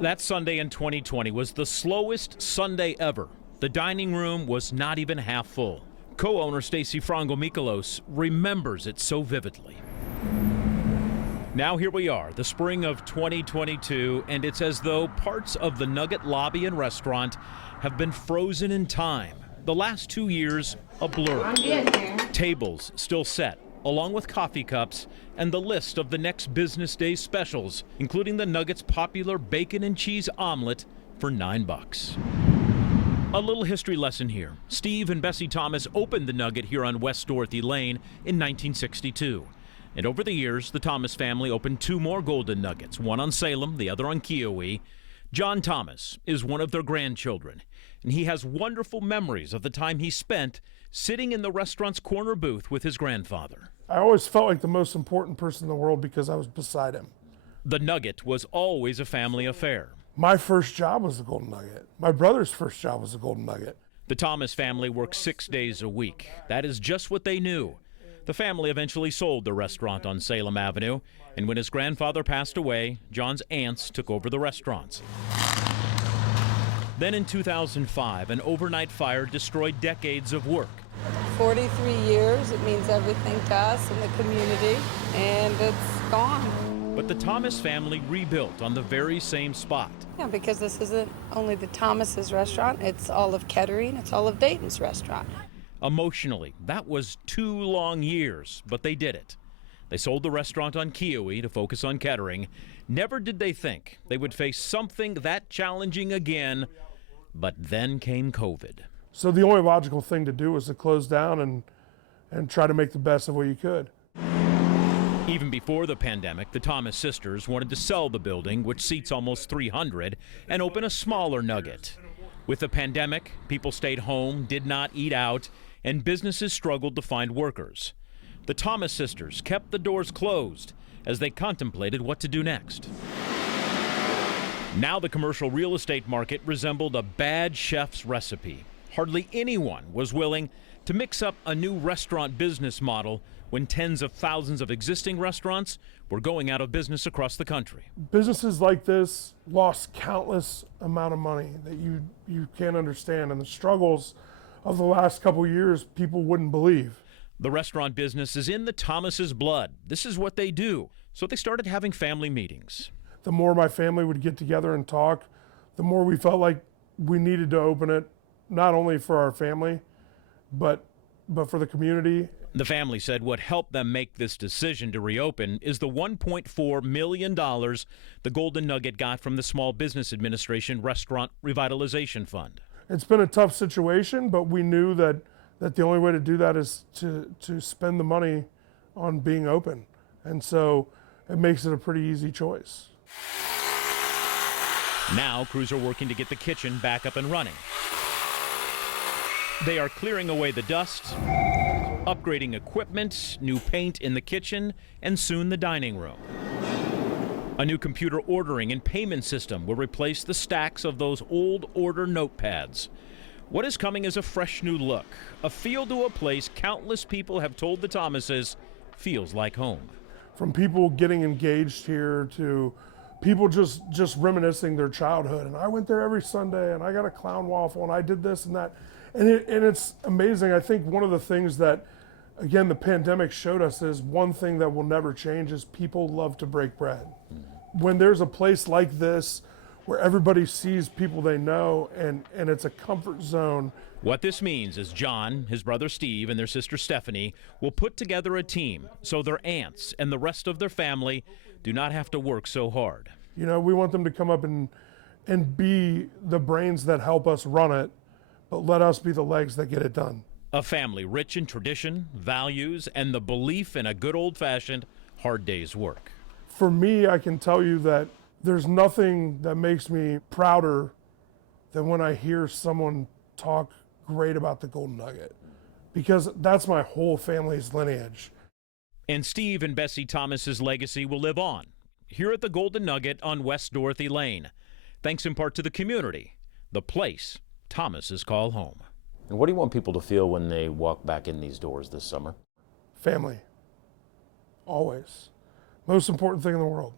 That Sunday in 2020 was the slowest Sunday ever. The dining room was not even half full. Co-owner Stacy Frango-Mikolos remembers it so vividly. Now here we are, the spring of 2022, and it's as though parts of the Nugget lobby and restaurant have been frozen in time. The last 2 years, a blur. Tables still set, along with coffee cups and the list of the next business day's specials, including the Nugget's popular bacon and cheese omelet for $9. A little history lesson here. Steve and Bessie Thomas opened the Nugget here on West Dorothy Lane in 1962. And over the years, the Thomas family opened 2 more Golden Nuggets, one on Salem, the other on Keowee. John Thomas is one of their grandchildren, and he has wonderful memories of the time he spent sitting in the restaurant's corner booth with his grandfather. I always felt like the most important person in the world because I was beside him. The Nugget was always a family affair. My first job was the Golden Nugget. My brother's first job was the Golden Nugget. The Thomas family worked 6 days a week. That is just what they knew. The family eventually sold the restaurant on Salem Avenue, and when his grandfather passed away, John's aunts took over the restaurants. Then in 2005, an overnight fire destroyed decades of work. 43 years, it means everything to us in the community, and it's gone. But the Thomas family rebuilt on the very same spot. Yeah, because this isn't only the Thomas's restaurant, it's all of Kettering, it's all of Dayton's restaurant. Emotionally, that was 2 long years, but they did it. They sold the restaurant on Keowee to focus on Kettering. Never did they think they would face something that challenging again, but then came COVID. So the only logical thing to do was to close down and try to make the best of what you could. Even before the pandemic, the Thomas sisters wanted to sell the building, which seats almost 300, and open a smaller Nugget. With the pandemic, people stayed home, did not eat out, and businesses struggled to find workers. The Thomas sisters kept the doors closed as they contemplated what to do next. Now the commercial real estate market resembled a bad chef's recipe. Hardly anyone was willing to mix up a new restaurant business model when tens of thousands of existing restaurants were going out of business across the country. Businesses like this lost countless amount of money that you can't understand, and the struggles of the last couple years people wouldn't believe. The restaurant business is in the Thomas's blood. This is what they do. So they started having family meetings. The more my family would get together and talk, the more we felt like we needed to open it, not only for our family, but for the community. The family said what helped them make this decision to reopen is the $1.4 million the Golden Nugget got from the Small Business Administration Restaurant Revitalization Fund. It's been a tough situation, but we knew that the only way to do that is to spend the money on being open. And so it makes it a pretty easy choice. Now crews are working to get the kitchen back up and running. They are clearing away the dust, upgrading equipment, new paint in the kitchen, and soon the dining room. A new computer ordering and payment system will replace the stacks of those old order notepads. What is coming is a fresh new look, a feel to a place countless people have told the Thomases feels like home. From people getting engaged here to people just reminiscing their childhood. And I went there every Sunday and I got a clown waffle and I did this and that. And it's amazing. I think one of the things that, again, the pandemic showed us is one thing that will never change is people love to break bread. When there's a place like this where everybody sees people they know and it's a comfort zone. What this means is John, his brother Steve, and their sister Stephanie will put together a team so their aunts and the rest of their family do not have to work so hard. You know, we want them to come up and be the brains that help us run it, but let us be the legs that get it done. A family rich in tradition, values, and the belief in a good old-fashioned hard day's work. For me, I can tell you that there's nothing that makes me prouder than when I hear someone talk great about the Golden Nugget, because that's my whole family's lineage. And Steve and Bessie Thomas's legacy will live on here at the Golden Nugget on West Dorothy Lane, thanks in part to the community, the place Thomases call home. And what do you want people to feel when they walk back in these doors this summer? Family. Always. Most important thing in the world.